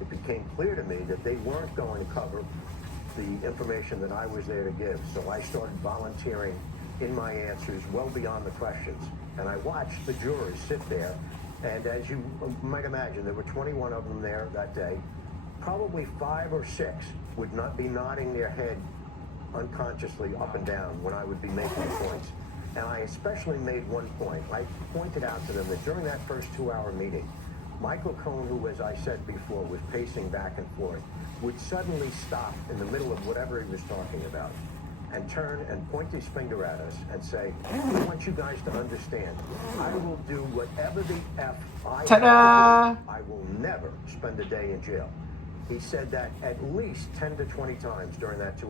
It became clear to me that they weren't going to cover the information that I was there to give. So I started volunteering in my answers well beyond the questions. And I watched the jurors sit there. And as you might imagine, there were 21 of them there that day. Probably 5 or 6 would not be nodding their head unconsciously up and down when I would be making points. And I especially made one point. I pointed out to them that during that first 2-hour meeting, Michael Cohen, who, as I said before, was pacing back and forth, would suddenly stop in the middle of whatever he was talking about and turn and point his finger at us and say, I want you guys to understand, I will do whatever the F I have to do. I will never spend a day in jail. He said that at least 10 to 20 times during that 2